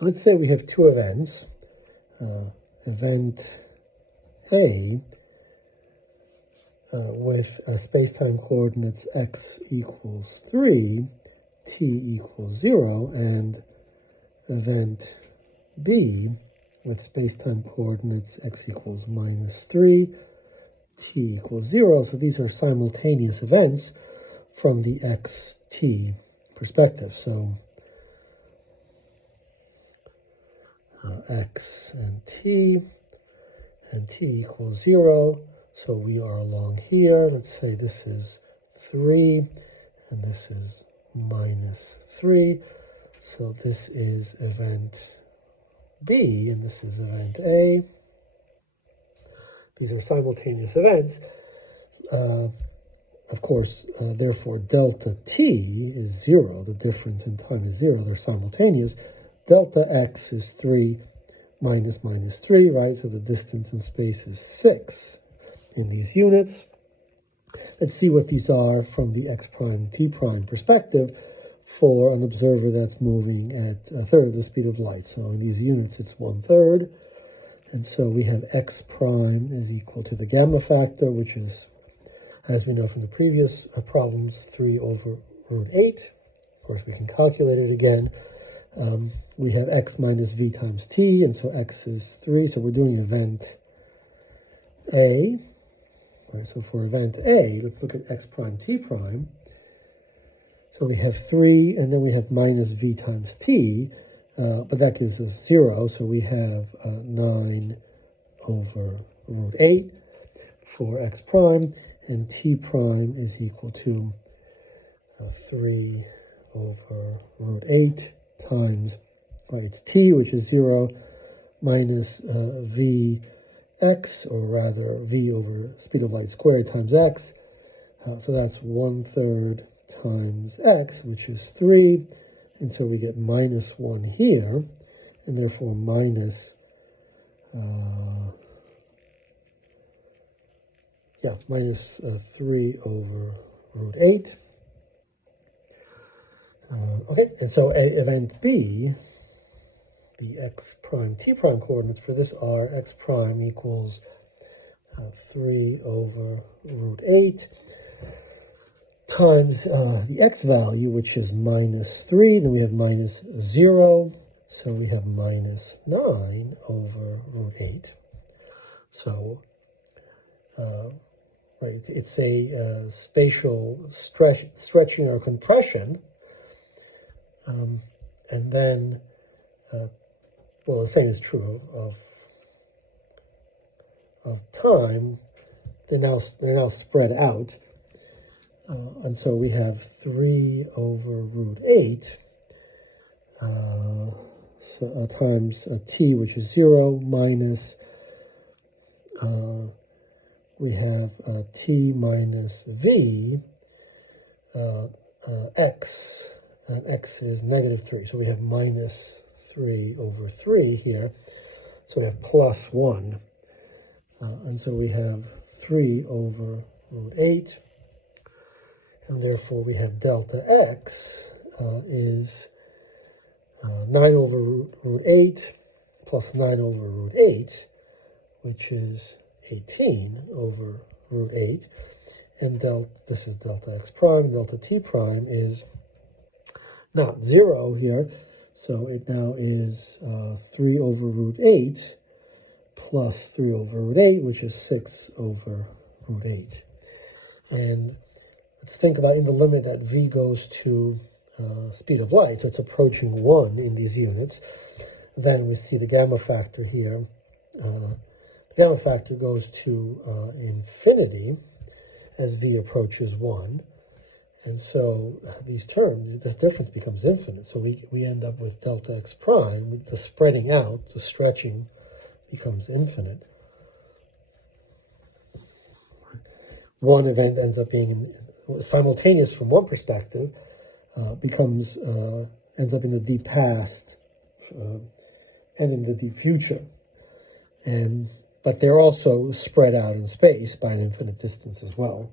So let's say we have two events. Event A with space-time coordinates x equals 3, t equals 0, and event B with space-time coordinates x equals -3, t equals 0. So these are simultaneous events from the xt perspective. So x and t equals 0. So we are along here. Let's say this is 3 and this is -3. So this is event B and this is event A. These are simultaneous events. Of course, therefore, delta t is 0. The difference in time is 0. They're simultaneous. Delta x is 3 minus -3, right? So the distance in space is 6 in these units. Let's see what these are from the x prime, t prime perspective for an observer that's moving at a third of the speed of light. So in these units, it's 1/3. And so we have x prime is equal to the gamma factor, which is, as we know from the previous problems, 3/√8. Of course, we can calculate it again. We have x minus v times t, and so x is 3. So we're doing event A. Right, so for event A, let's look at x prime, t prime. So we have 3, and then we have minus v times t, but that gives us 0. So we have 9/√8 for x prime, and t prime is equal to 3/√8 times, right, it's t, which is 0, minus vx, or rather v over speed of light squared times x. So that's 1/3 times x, which is 3. And so we get -1 here, and therefore minus 3/√8. Okay, and so event B, the x prime, t prime coordinates for this are x prime equals 3/√8 times the x value, which is -3. Then we have -0. So we have -9/√8. So right, it's a spatial stretching or compression. And then, well, the same is true of time. They're now spread out, and so we have 3/√8 times t, which is 0, minus we have t minus v x. And x is -3. So we have -3/3 here. So we have +1. And so we have 3/√8. And therefore we have delta x is 9/√8 plus 9/√8, which is 18/√8. And this is delta x prime. Delta t prime is not 0 here, so it now is 3/√8 plus 3/√8, which is 6/√8. And let's think about in the limit that v goes to speed of light, so it's approaching 1 in these units. Then we see the gamma factor here. The gamma factor goes to infinity as v approaches 1. And so these terms, this difference becomes infinite. So we end up with delta x prime, with the spreading out, the stretching becomes infinite. One event ends up being simultaneous from one perspective, ends up in the deep past and in the deep future. But they're also spread out in space by an infinite distance as well.